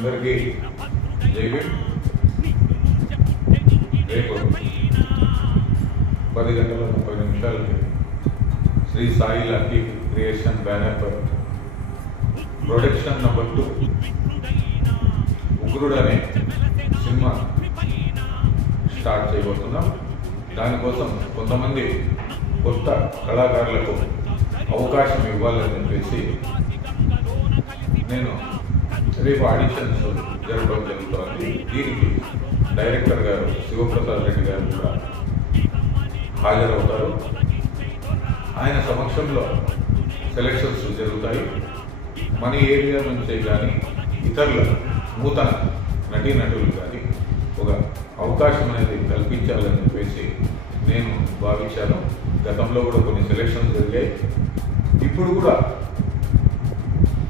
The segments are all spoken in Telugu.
అందరికీ జైవీర్. రేపు 10 గంటల 30 నిమిషాలకి Sri Sai lucky creation banner per production number 2 Ugrudu అనే సినిమా స్టార్ట్ చేయబోతున్నాం. దానికోసం కొంతమంది కొత్త కళాకారులకు అవకాశం ఇవ్వాలని చెప్పేసి నేను రేపు ఆడిషన్స్ జరగడం జరుగుతుంది. దీనికి డైరెక్టర్ గారు శివప్రసాద్ రెడ్డి గారు కూడా హాజరవుతారు. ఆయన సమక్షంలో సెలక్షన్స్ జరుగుతాయి. మన ఏరియా నుంచే కానీ ఇతరుల నూతన నటీనటులు కానీ ఒక అవకాశం అనేది కల్పించాలని చెప్పేసి నేను భావించాను. గతంలో కూడా కొన్ని సెలక్షన్స్ జరిగాయి. ఇప్పుడు కూడా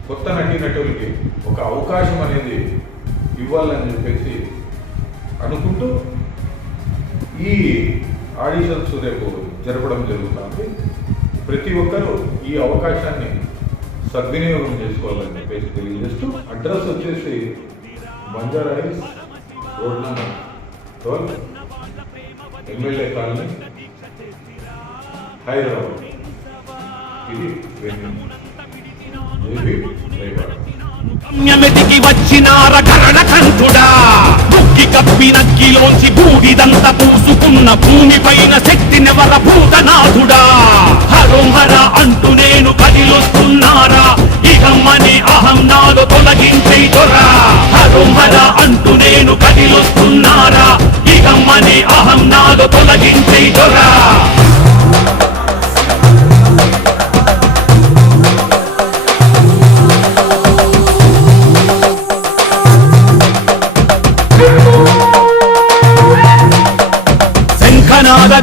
కొత్త నటీనటులకి ఒక అవకాశం అనేది ఇవ్వాలని చెప్పేసి అనుకుంటూ ఈ ఆడిషన్స్ రేపు జరపడం జరుగుతుంది. ప్రతి ఒక్కరూ ఈ అవకాశాన్ని సద్వినియోగం చేసుకోవాలని చెప్పేసి తెలియజేస్తూ, అడ్రస్ వచ్చేసి Banjara hills road number 12, MLA colony, Hyderabad. ఇది గమ్యమెతికి వచ్చినార కరణకంఠుడా, బుక్కి కప్పి నక్కిలోంచి బూడిదంత పూసుకున్న భూమిపైన శక్తినెవర భూతనాథుడా. హరోహర అంటూ నేను కదిలొస్తున్నారా, ఇహమ్మని అహం నాలో తొలగించే దొరా. హరోహర అంటూ నేను కదిలొస్తున్నారా, ఇహమ్మని అహం నాలో తొలగించే దొరా. శంఖనాద